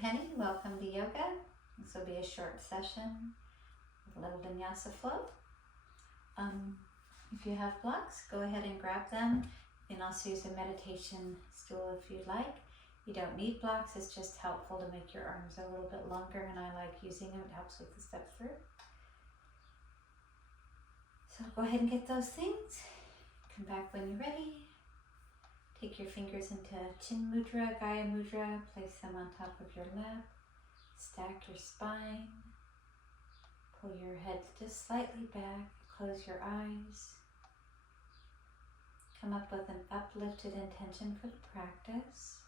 Penny. Welcome to yoga. This will be a short session with a little vinyasa flow. If you have blocks, go ahead and grab them. You can also use a meditation stool if you'd like. You don't need blocks, it's just helpful to make your arms a little bit longer, and I like using them. It helps with the step through. So go ahead and get those things. Come back when you're ready. Take your fingers into Chin Mudra, Gaya Mudra. Place them on top of your lap. Stack your spine. Pull your head just slightly back. Close your eyes. Come up with an uplifted intention for the practice.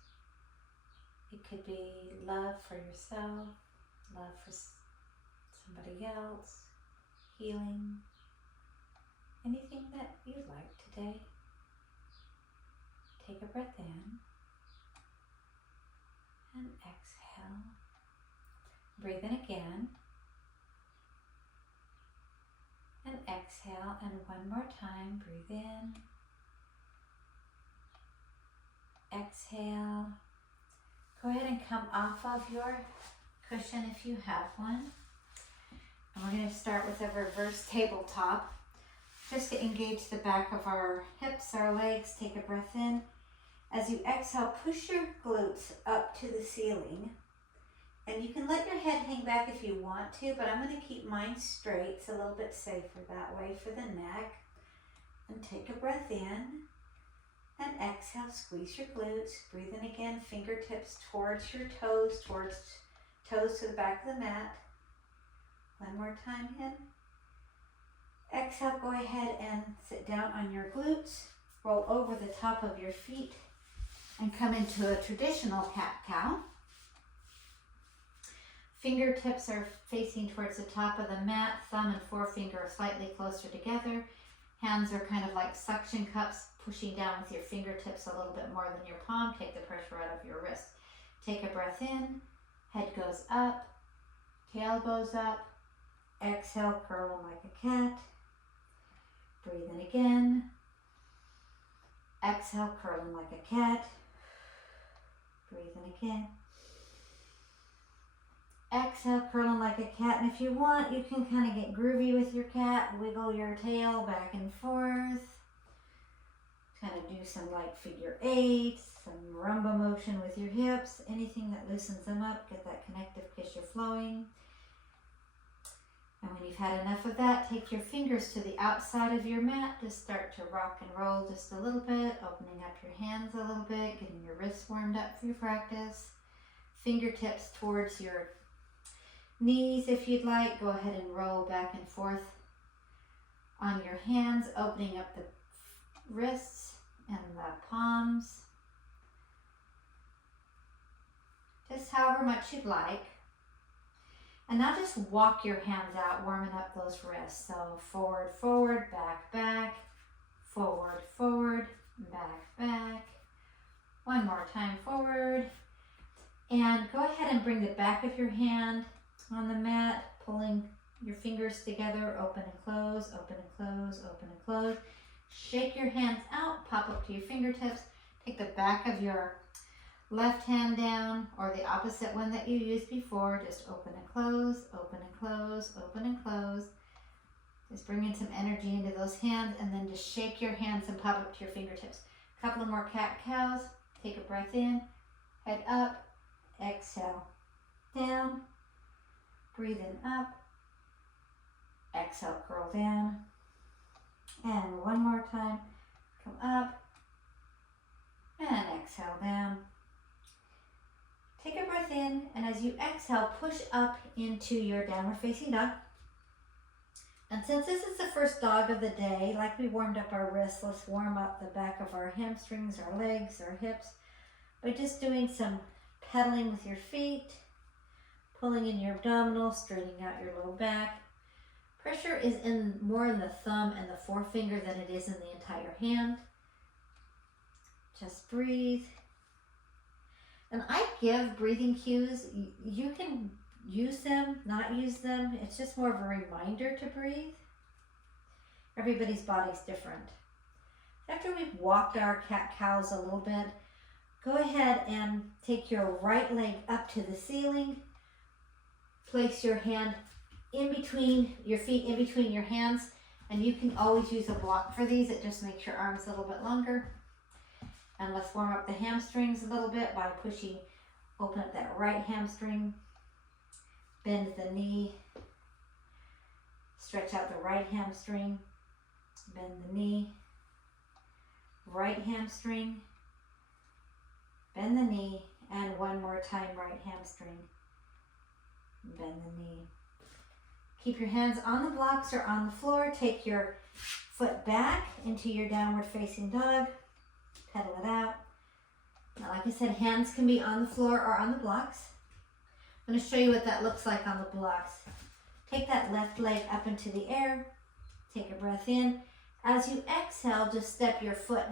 It could be love for yourself, love for somebody else, healing, anything that you'd like today. Take a breath in and exhale. Breathe in again and exhale, and one more time. Breathe in, exhale. Go ahead and come off of your cushion if you have one. And we're going to start with a reverse tabletop. Just to engage the back of our hips, our legs. Take a breath in. As you exhale, push your glutes up to the ceiling. And you can let your head hang back if you want to, but I'm going to keep mine straight. It's a little bit safer that way for the neck. And take a breath in. And exhale, squeeze your glutes. Breathe in again, fingertips towards your toes, toes to the back of the mat. One more time in. Exhale, go ahead and sit down on your glutes. Roll over the top of your feet and come into a traditional cat-cow. Fingertips are facing towards the top of the mat. Thumb and forefinger are slightly closer together. Hands are kind of like suction cups, pushing down with your fingertips a little bit more than your palm. Take the pressure out of your wrist. Take a breath in. Head goes up. Tail goes up. Exhale, curl like a cat. Breathe in again. Exhale, curling like a cat. Breathe in again. Exhale, curling like a cat. And if you want, you can kind of get groovy with your cat. Wiggle your tail back and forth. Kind of do some light figure eights, some rumba motion with your hips. Anything that loosens them up. Get that connective tissue flowing. And when you've had enough of that, take your fingers to the outside of your mat. Just start to rock and roll just a little bit, opening up your hands a little bit, getting your wrists warmed up for your practice. Fingertips towards your knees if you'd like. Go ahead and roll back and forth on your hands, opening up the wrists and the palms. Just however much you'd like. And now just walk your hands out, warming up those wrists. So forward, forward, back, back, forward, forward, back, back. One more time, forward. And go ahead and bring the back of your hand on the mat, pulling your fingers together, open and close, open and close, open and close. Shake your hands out, pop up to your fingertips. Take the back of your left hand down, or the opposite one that you used before. Just open and close, open and close, open and close. Just bring in some energy into those hands, and then just shake your hands and pop up to your fingertips. A couple of more cat-cows. Take a breath in, head up, exhale, down, breathe in up, exhale, curl down, and one more time, come up, and exhale down. Take a breath in, and as you exhale, push up into your downward facing dog. And since this is the first dog of the day, like we warmed up our wrists, let's warm up the back of our hamstrings, our legs, our hips, by just doing some pedaling with your feet, pulling in your abdominals, straightening out your low back. Pressure is more in the thumb and the forefinger than it is in the entire hand. Just breathe. And I give breathing cues. You can use them, not use them. It's just more of a reminder to breathe. Everybody's body's different. After we've walked our cat-cows a little bit, Go ahead and take your right leg up to the ceiling. Place your hand in between your feet, in between your hands, and you can always use a block for these. It just makes your arms a little bit longer. And let's warm up the hamstrings a little bit by pushing, open up that right hamstring, bend the knee, stretch out the right hamstring, bend the knee, right hamstring, bend the knee, and one more time, right hamstring, bend the knee. Keep your hands on the blocks or on the floor. Take your foot back into your downward facing dog. Pedal it out. Now, like I said, hands can be on the floor or on the blocks. I'm going to show you what that looks like on the blocks. Take that left leg up into the air. Take a breath in. As you exhale, just step your foot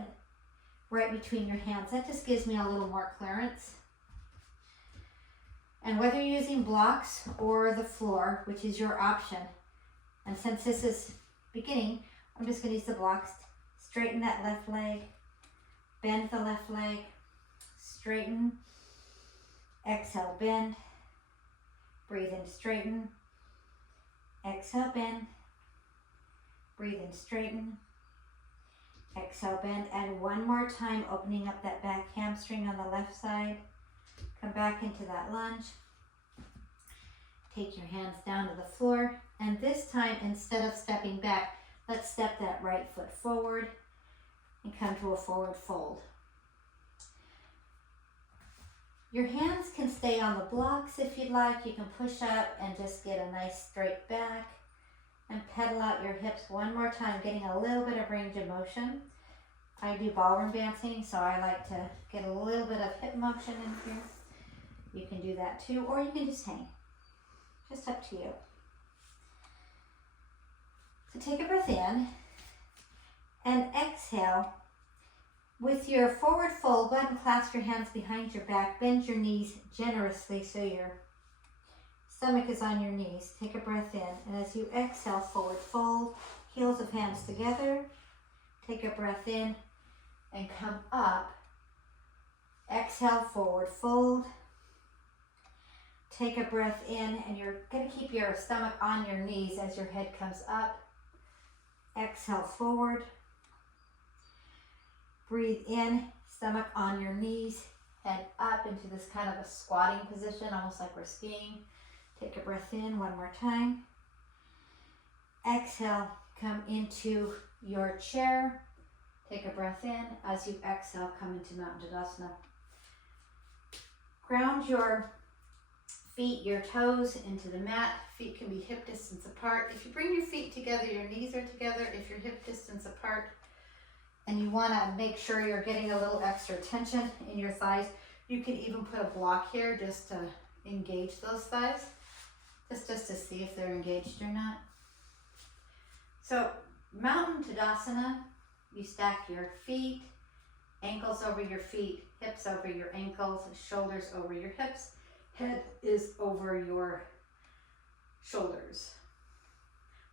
right between your hands. That just gives me a little more clearance. And whether you're using blocks or the floor, which is your option, and since this is beginning, I'm just going to use the blocks. Straighten that left leg, bend the left leg, straighten, exhale, bend, breathe in, straighten, exhale, bend, breathe in, straighten, exhale, bend, and one more time, opening up that back hamstring on the left side. Come back into that lunge. Take your hands down to the floor. And this time, instead of stepping back, let's step that right foot forward and come to a forward fold. Your hands can stay on the blocks if you'd like. You can push up and just get a nice straight back and pedal out your hips one more time, getting a little bit of range of motion. I do ballroom dancing, so I like to get a little bit of hip motion in here. You can do that too, or you can just hang. Just up to you. So take a breath in and exhale. With your forward fold, go ahead and clasp your hands behind your back. Bend your knees generously so your stomach is on your knees. Take a breath in, and as you exhale, forward fold, heels of hands together. Take a breath in and come up. Exhale, forward fold. Take a breath in, and you're going to keep your stomach on your knees as your head comes up. Exhale, forward. Breathe in, stomach on your knees, head up into this kind of a squatting position, almost like we're skiing. Take a breath in one more time. Exhale, come into your chair. Take a breath in. As you exhale, come into Mountain Tadasana. Ground your feet, your toes into the mat. Feet can be hip distance apart. If you bring your feet together, your knees are together. If you're hip distance apart and you want to make sure you're getting a little extra tension in your thighs, you can even put a block here just to engage those thighs, just to see if they're engaged or not. So Mountain Tadasana, you stack your feet, ankles over your feet, hips over your ankles, shoulders over your hips. Head is over your shoulders.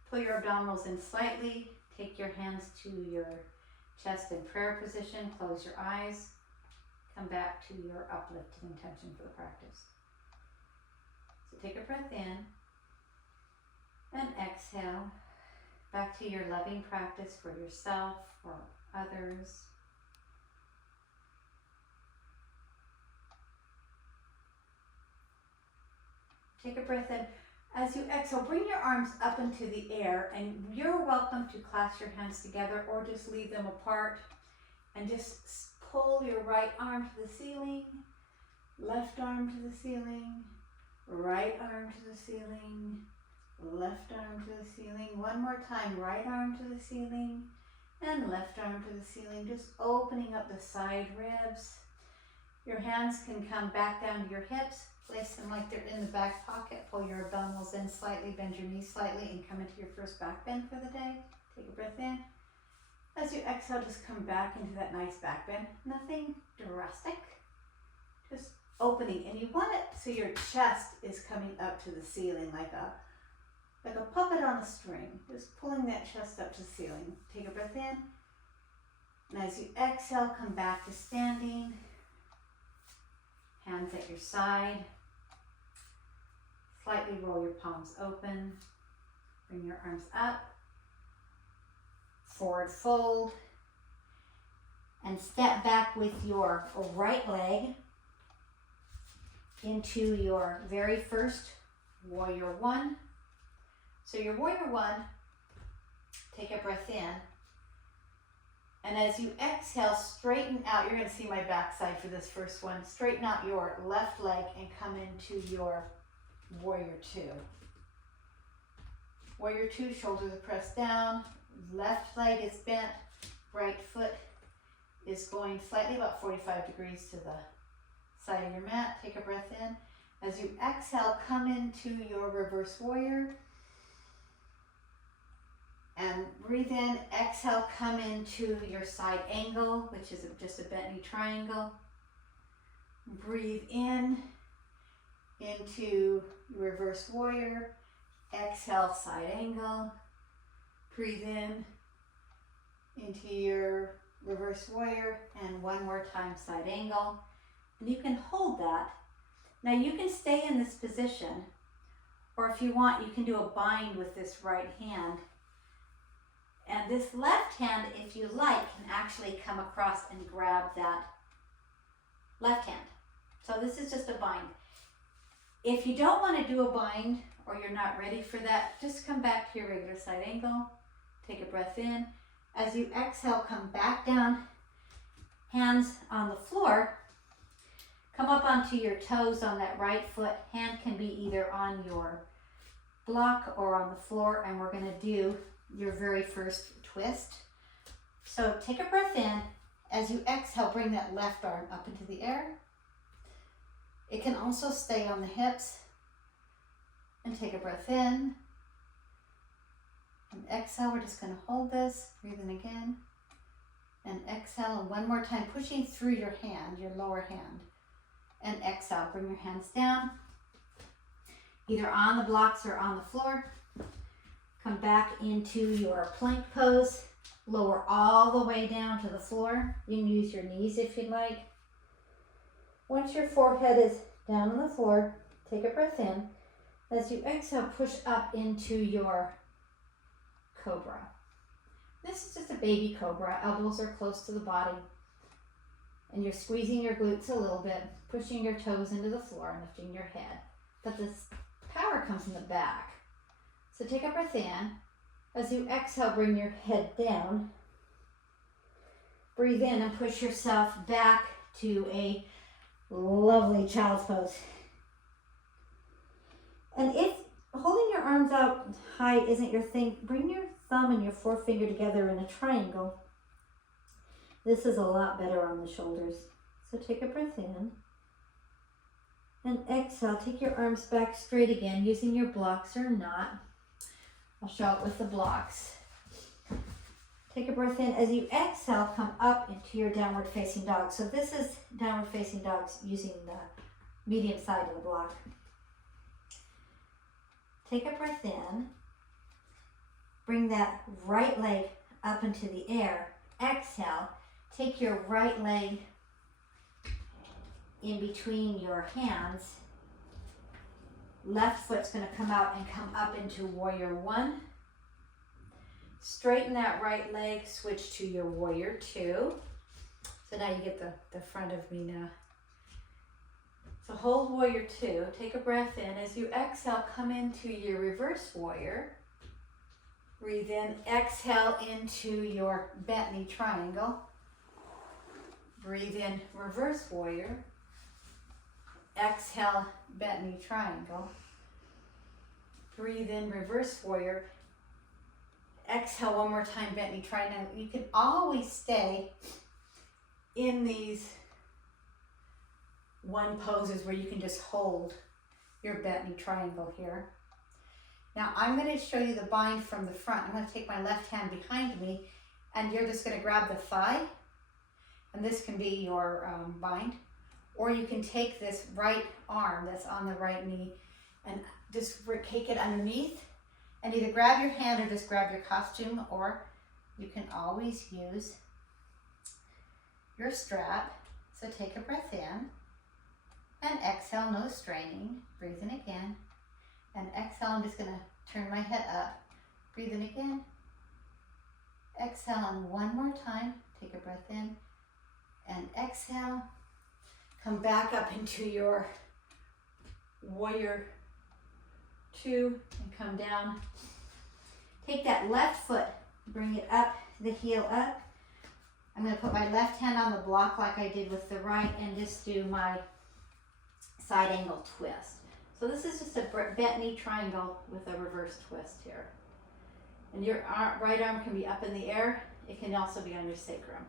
Pull your abdominals in slightly. Take your hands to your chest in prayer position. Close your eyes. Come back to your uplifting intention for the practice. So take a breath in and exhale. Back to your loving practice for yourself, for others. Take a breath in. As you exhale, bring your arms up into the air, and you're welcome to clasp your hands together or just leave them apart. And just pull your right arm to the ceiling, left arm to the ceiling, right arm to the ceiling, left arm to the ceiling. One more time, right arm to the ceiling and left arm to the ceiling. Just opening up the side ribs. Your hands can come back down to your hips. Place them like they're in the back pocket. Pull your abdominals in slightly, bend your knees slightly, and come into your first back bend for the day. Take a breath in. As you exhale, just come back into that nice back bend. Nothing drastic, just opening. And you want it so your chest is coming up to the ceiling like a puppet on a string. Just pulling that chest up to the ceiling. Take a breath in. And as you exhale, come back to standing. Hands at your side. Slightly roll your palms open. Bring your arms up. Forward fold. And step back with your right leg into your very first warrior one. So your warrior one, take a breath in. And as you exhale, straighten out. You're going to see my backside for this first one. Straighten out your left leg and come into your warrior two. Warrior two, shoulders are pressed down. Left leg is bent. Right foot is going slightly about 45 degrees to the side of your mat. Take a breath in. As you exhale, come into your reverse warrior. And breathe in, exhale, come into your side angle, which is just a bent knee triangle. Breathe in into reverse warrior. Exhale, side angle. Breathe in into your reverse warrior, and one more time, side angle. And you can hold that. Now you can stay in this position, or if you want, you can do a bind with this right hand. And this left hand, if you like, can actually come across and grab that left hand. So this is just a bind. If you don't want to do a bind, or you're not ready for that, just come back to your regular side angle. Take a breath in. As you exhale, come back down, hands on the floor. Come up onto your toes on that right foot. Hand can be either on your block or on the floor, and we're going to do your very first twist. So take a breath in. As you exhale, bring that left arm up into the air. It can also stay on the hips. And take a breath in. And exhale, we're just going to hold this. Breathe in again. And exhale, and one more time, pushing through your hand, your lower hand. And exhale, bring your hands down, either on the blocks or on the floor. Come back into your plank pose. Lower all the way down to the floor. You can use your knees if you'd like. Once your forehead is down on the floor, take a breath in. As you exhale, push up into your cobra. This is just a baby cobra. Elbows are close to the body. And you're squeezing your glutes a little bit, pushing your toes into the floor and lifting your head. But this power comes in the back. So take a breath in. As you exhale, bring your head down. Breathe in and push yourself back to a lovely child's pose. And if holding your arms out high isn't your thing, bring your thumb and your forefinger together in a triangle. This is a lot better on the shoulders. So take a breath in. And exhale, take your arms back straight again, using your blocks or not. I'll show it with the blocks. Take a breath in. As you exhale, come up into your downward facing dog. So this is downward facing dogs using the medium side of the block. Take a breath in. Bring that right leg up into the air. Exhale. Take your right leg in between your hands. Left foot's going to come out and come up into warrior one. Straighten that right leg, switch to your warrior two. So now you get the front of me now. So hold warrior two, take a breath in. As you exhale, come into your reverse warrior. Breathe in, exhale into your bent knee triangle. Breathe in, reverse warrior. Exhale, bent knee triangle. Breathe in, reverse warrior. Exhale one more time, bent knee triangle. You can always stay in these one poses where you can just hold your bent knee triangle here. Now I'm going to show you the bind from the front. I'm going to take my left hand behind me, and you're just going to grab the thigh, and this can be your bind. Or you can take this right arm that's on the right knee and just take it underneath and either grab your hand or just grab your costume, or you can always use your strap. So take a breath in And exhale, no straining. Breathe in again. And exhale, I'm just gonna turn my head up. Breathe in again. Exhale, and one more time. Take a breath in and exhale. Come back up into your warrior 2 and come down. Take that left foot, bring it up, the heel up. I'm going to put my left hand on the block like I did with the right and just do my side angle twist. So this is just a bent knee triangle with a reverse twist here. And your right arm can be up in the air. It can also be on your sacrum.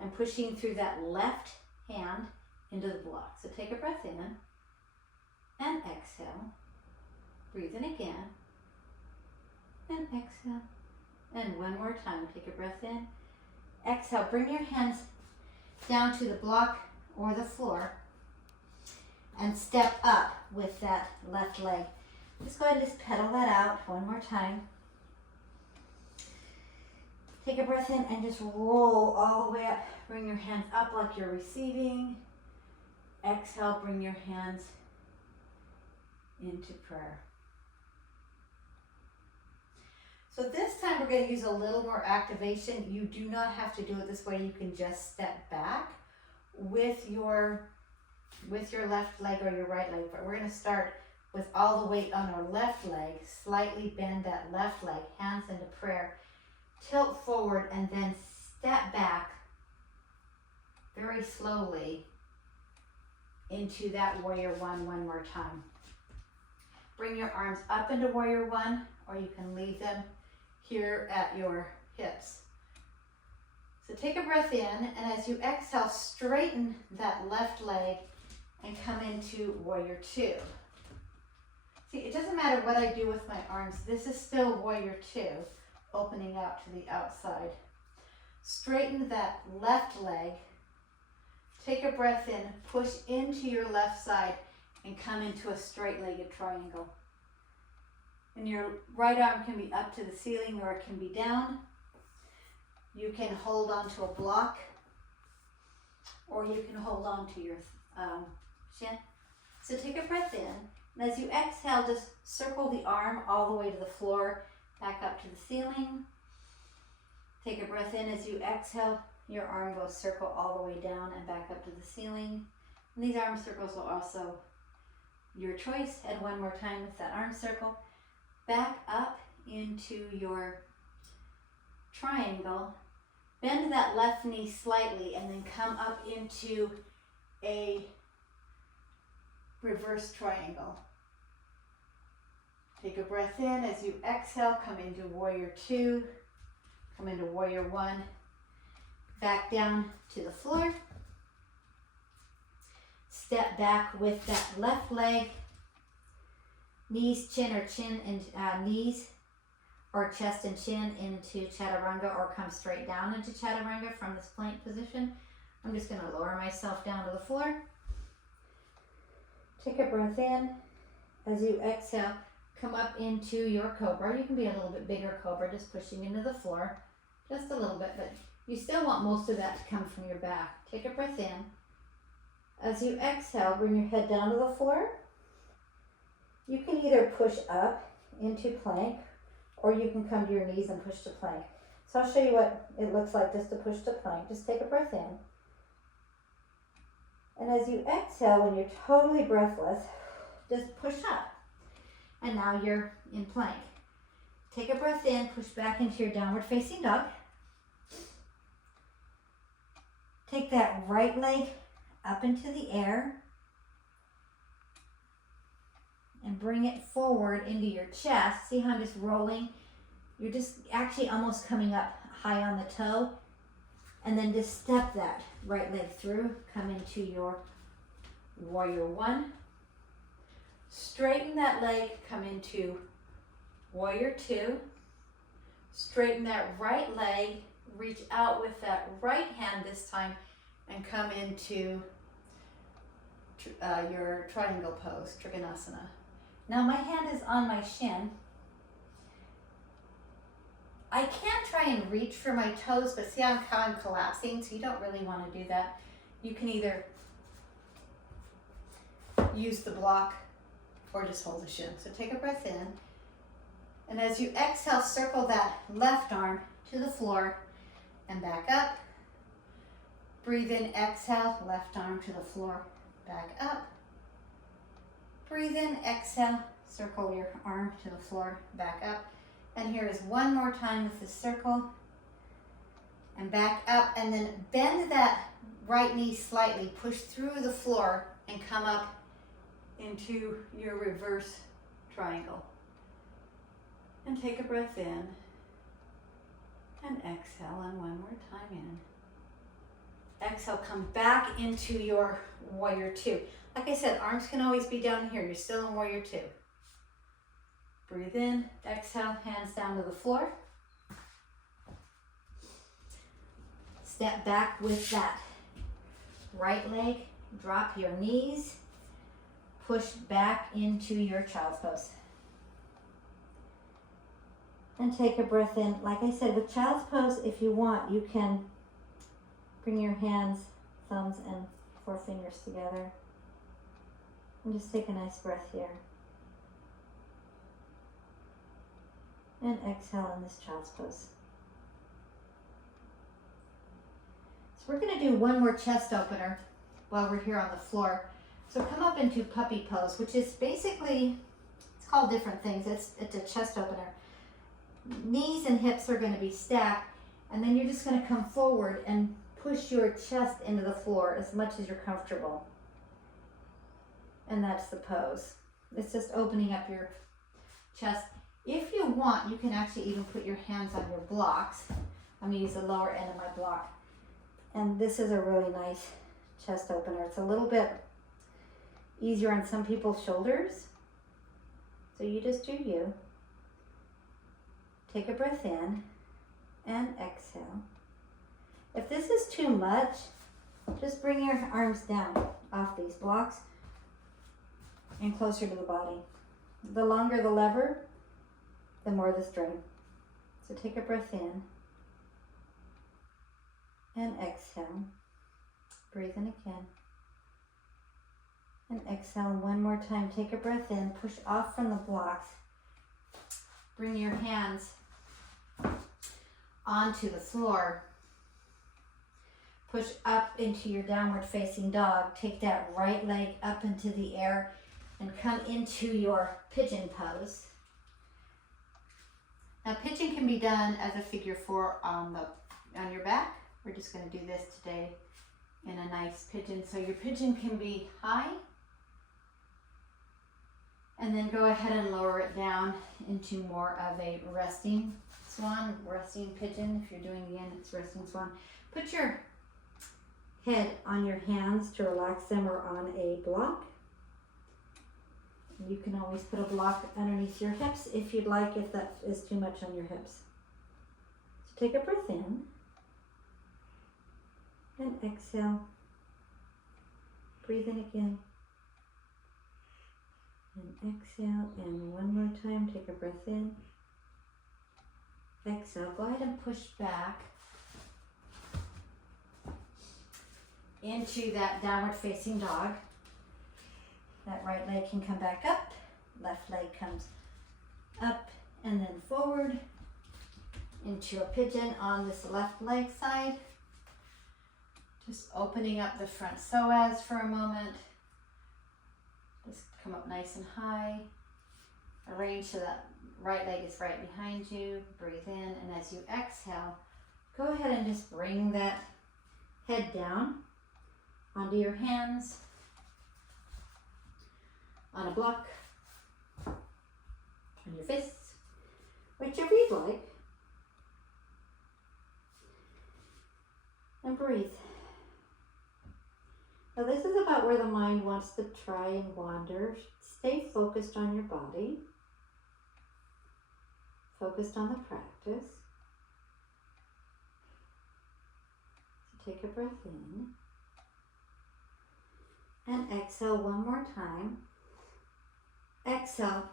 I'm pushing through that left hand into the block. So take a breath in and exhale. Breathe in again and exhale. And one more time, take a breath in. Exhale, bring your hands down to the block or the floor and step up with that left leg. Just go ahead and just pedal that out one more time. Take a breath in and just roll all the way up. Bring your hands up like you're receiving. Exhale, bring your hands into prayer. So this time we're going to use a little more activation. You do not have to do it this way. You can just step back with your left leg or your right leg. But we're going to start with all the weight on our left leg. Slightly bend that left leg, hands into prayer. Tilt forward and then step back very slowly into that warrior 1 one more time. Bring your arms up into warrior 1, or you can leave them here at your hips. So take a breath in, and as you exhale, straighten that left leg and come into warrior 2. See, it doesn't matter what I do with my arms. This is still warrior 2, opening out to the outside. Straighten that left leg. Take a breath in, push into your left side, and come into a straight-legged triangle. And your right arm can be up to the ceiling or it can be down. You can hold on to a block, or you can hold on to your shin. So take a breath in, and as you exhale, just circle the arm all the way to the floor, back up to the ceiling. Take a breath in. As you exhale, your arm goes circle all the way down and back up to the ceiling. And these arm circles are also your choice. And one more time with that arm circle. Back up into your triangle. Bend that left knee slightly and then come up into a reverse triangle. Take a breath in. As you exhale, come into warrior 2, come into warrior 1, back down to the floor. Step back with that left leg, knees, chin, or chin and knees, or chest and chin into chaturanga, or come straight down into chaturanga from this plank position. I'm just going to lower myself down to the floor. Take a breath in. As you exhale, come up into your cobra. You can be a little bit bigger cobra, just pushing into the floor, just a little bit, but you still want most of that to come from your back. Take a breath in. As you exhale, bring your head down to the floor. You can either push up into plank, or you can come to your knees and push to plank. So I'll show you what it looks like just to push to plank. Just take a breath in. And as you exhale, when you're totally breathless, just push up. And now you're in plank. Take a breath in, push back into your downward facing dog. Take that right leg up into the air and bring it forward into your chest. See how I'm just rolling? You're just actually almost coming up high on the toe, and then just step that right leg through. Come into your warrior 1. Straighten that leg, come into warrior 2. Straighten that right leg, reach out with that right hand this time, and come into your triangle pose, Trikonasana. Now my hand is on my shin. I can try and reach for my toes, but see how I'm collapsing, so you don't really want to do that. You can either use the block or just hold the shin. So take a breath in. And as you exhale, circle that left arm to the floor and back up. Breathe in, exhale, left arm to the floor, back up. Breathe in, exhale, circle your arm to the floor, back up. And here is one more time with the circle. And back up, and then bend that right knee slightly, push through the floor and come up into your reverse triangle. And take a breath in and exhale, and one more time in. Exhale, come back into your warrior two. Like I said, arms can always be down here. You're still in warrior two. Breathe in, exhale, hands down to the floor. Step back with that right leg, drop your knees, push back into your child's pose. And take a breath in. Like I said, with child's pose, if you want, you can bring your hands, thumbs, and forefingers together. And just take a nice breath here. And exhale in this child's pose. So we're going to do one more chest opener while we're here on the floor. So come up into puppy pose, which is basically, it's called different things. It's a chest opener. Knees and hips are going to be stacked, and then you're just going to come forward and push your chest into the floor as much as you're comfortable. And that's the pose. It's just opening up your chest. If you want, you can actually even put your hands on your blocks. I'm going to use the lower end of my block. And this is a really nice chest opener. It's a little bit easier on some people's shoulders. So you just do you. Take a breath in and exhale. If this is too much, just bring your arms down off these blocks and closer to the body. The longer the lever, the more the strain. So take a breath in and exhale. Breathe in again. And exhale one more time. Take a breath in, push off from the blocks. Bring your hands onto the floor. Push up into your downward facing dog. Take that right leg up into the air and come into your pigeon pose. Now pigeon can be done as a figure four on your back. We're just going to do this today in a nice pigeon. So your pigeon can be high, and then go ahead and lower it down into more of a resting swan, resting pigeon. If you're doing the end, it's resting swan. Put your head on your hands to relax them, or on a block. You can always put a block underneath your hips if you'd like, if that is too much on your hips. So take a breath in and exhale. Breathe in again and exhale, and one more time. Take a breath in, exhale. Go ahead and push back into that downward facing dog. That right leg can come back up, left leg comes up and then forward into a pigeon on this left leg side. Just opening up the front psoas for a moment. Just come up nice and high. Arrange so that right leg is right behind you. Breathe in, and as you exhale, go ahead and just bring that head down onto your hands, on a block, on your fists, whichever you'd like. And breathe. Now this is about where the mind wants to try and wander. Stay focused on your body, focused on the practice. So take a breath in and exhale one more time. Exhale,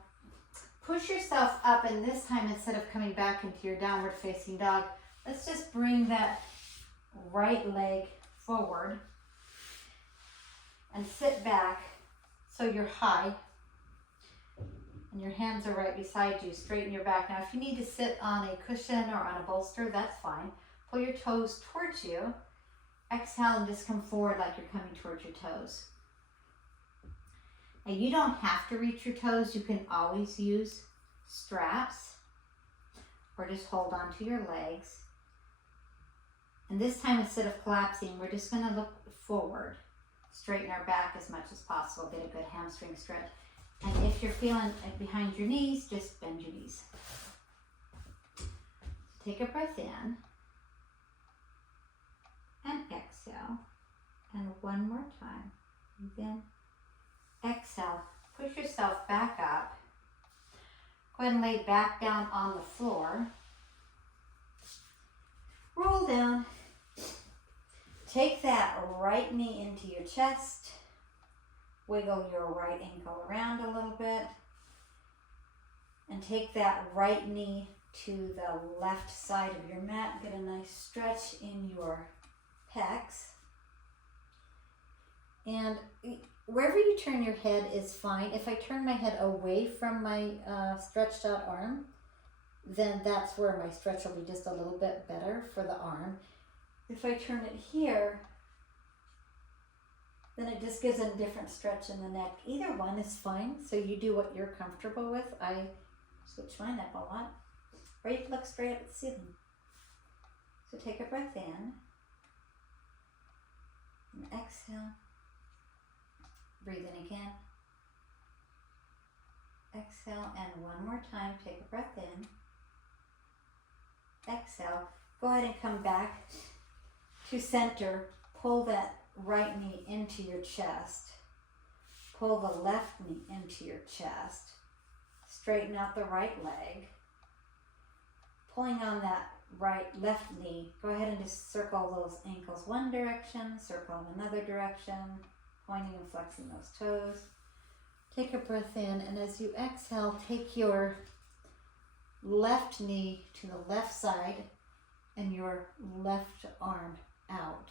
push yourself up, and this time, instead of coming back into your downward facing dog, let's just bring that right leg forward and sit back So you're high and your hands are right beside you. Straighten your back. Now if you need to sit on a cushion or on a bolster, that's fine. Pull your toes towards you. Exhale and just come forward like you're coming towards your toes. Now you don't have to reach your toes. You can always use straps or just hold on to your legs. And this time, instead of collapsing, we're just gonna look forward. Straighten our back as much as possible. Get a good hamstring stretch. And if you're feeling it behind your knees, just bend your knees. Take a breath in. And exhale. And one more time. Breathe in. Exhale. Push yourself back up. Go ahead and lay back down on the floor. Roll down. Take that right knee into your chest. Wiggle your right ankle around a little bit. And take that right knee to the left side of your mat. Get a nice stretch in your pecs. And wherever you turn your head is fine. If I turn my head away from my stretched out arm, then that's where my stretch will be just a little bit better for the arm. If I turn it here, then it just gives a different stretch in the neck. Either one is fine, so you do what you're comfortable with. I switch mine up a lot. Or you can look straight up at the ceiling. So take a breath in and exhale. Breathe in again. Exhale, and one more time, take a breath in. Exhale. Go ahead and come back to center. Pull that right knee into your chest. Pull the left knee into your chest. Straighten out the right leg. Pulling on that left knee, go ahead and just circle those ankles one direction, circle in another direction, pointing and flexing those toes. Take a breath in, and as you exhale, take your left knee to the left side and your left arm out.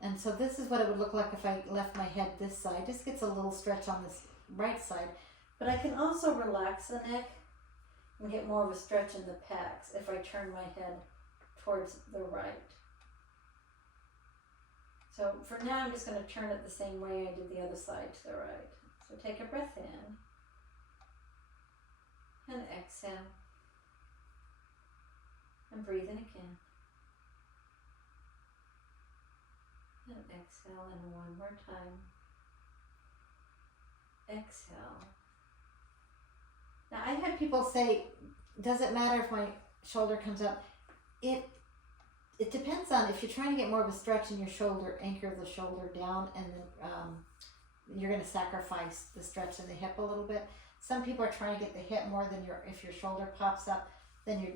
And so this is what it would look like if I left my head this side. Just gets a little stretch on this right side. But I can also relax the neck and get more of a stretch in the pecs if I turn my head towards the right. So for now, I'm just going to turn it the same way I did the other side to the right. So take a breath in and exhale. And breathe in again. And exhale, and one more time. Exhale. Now I've had people say, does it matter if my shoulder comes up? It depends on if you're trying to get more of a stretch in your shoulder, anchor the shoulder down, and then you're going to sacrifice the stretch in the hip a little bit. Some people are trying to get the hip more than if your shoulder pops up, then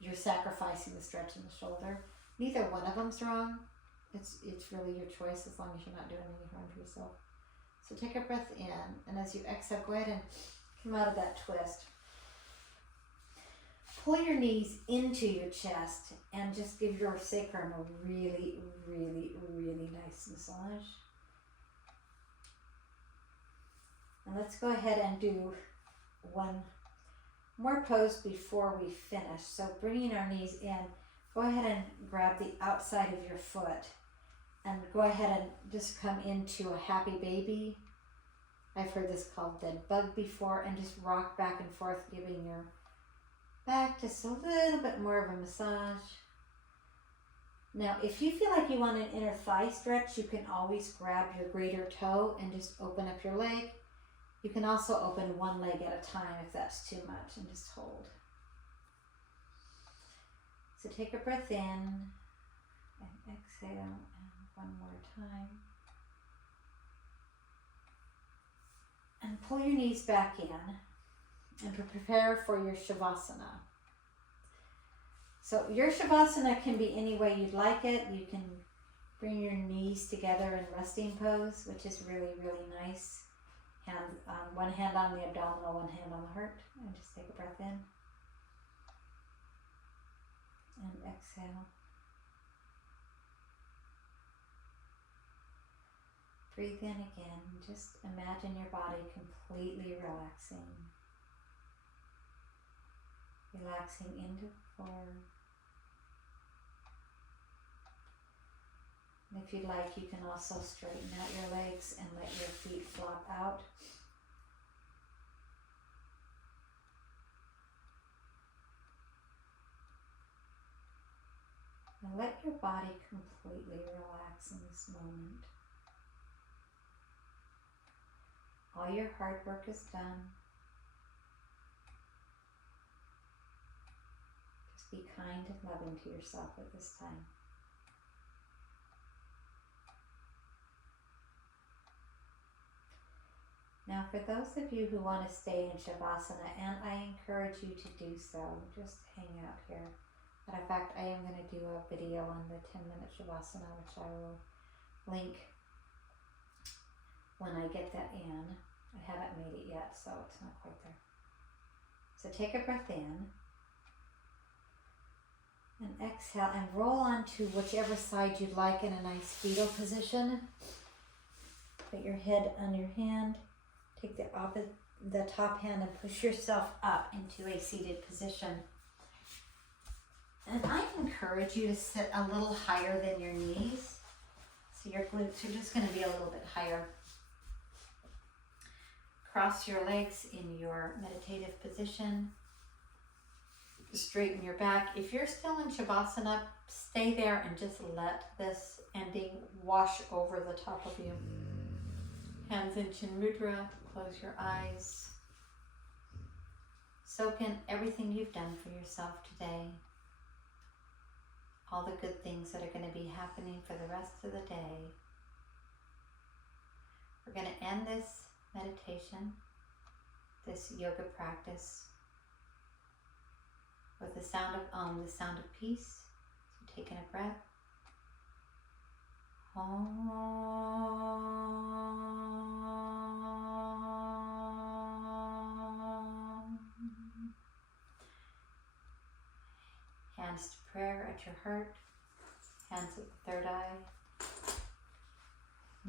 you're sacrificing the stretch in the shoulder. Neither one of them's wrong. It's really your choice as long as you're not doing any harm to yourself. So take a breath in, and as you exhale, go ahead and come out of that twist. Pull your knees into your chest and just give your sacrum a really, really, really nice massage. And let's go ahead and do one more pose before we finish. So bringing our knees in, go ahead and grab the outside of your foot and go ahead and just come into a happy baby. I've heard this called dead bug before, and just rock back and forth, giving your back just a little bit more of a massage. Now, if you feel like you want an inner thigh stretch, you can always grab your greater toe and just open up your leg. You can also open one leg at a time if that's too much, and just hold. So take a breath in and exhale, and one more time. And pull your knees back in and prepare for your Shavasana. So your Shavasana can be any way you'd like it. You can bring your knees together in resting pose, which is really, really nice. One hand on the abdominal, one hand on the heart. And just take a breath in. And exhale. breathe in again. Just imagine your body completely relaxing. Relaxing into the floor. And if you'd like, you can also straighten out your legs and let your feet flop out. And let your body completely relax in this moment. All your hard work is done. Just be kind and loving to yourself at this time. Now, for those of you who want to stay in Shavasana, and I encourage you to do so, just hang out here. Matter of fact, I am going to do a video on the 10-minute Shavasana, which I will link when I get that in. I haven't made it yet, so it's not quite there. So take a breath in and exhale and roll onto whichever side you'd like in a nice fetal position. Put your head on your hand. Take the top hand and push yourself up into a seated position. And I encourage you to sit a little higher than your knees. So your glutes are just going to be a little bit higher. Cross your legs in your meditative position. Straighten your back. If you're still in Shavasana, stay there and just let this ending wash over the top of you. Hands in Chin Mudra. Close your eyes. Soak in everything you've done for yourself today. All the good things that are going to be happening for the rest of the day. We're going to end this meditation, this yoga practice, with the sound of the sound of peace. So taking a breath. Hands to prayer at your heart. Hands at the third eye.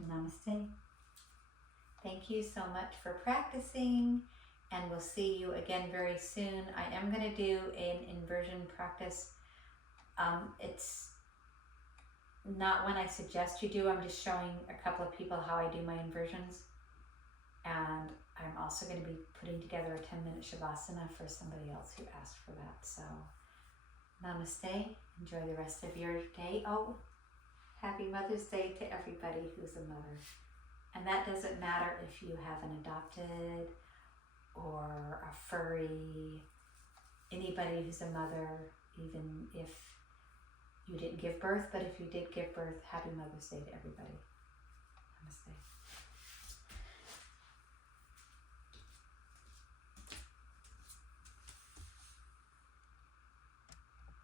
Namaste. Thank you so much for practicing, and we'll see you again very soon. I am going to do an inversion practice. It's not one I suggest you do. I'm just showing a couple of people how I do my inversions. And I'm also going to be putting together a 10-minute Shavasana for somebody else who asked for that. So namaste. Enjoy the rest of your day. Oh, happy Mother's Day to everybody who's a mother. And that doesn't matter if you have an adopted or a furry, anybody who's a mother, even if you didn't give birth, but if you did give birth, happy Mother's Day to everybody. Namaste.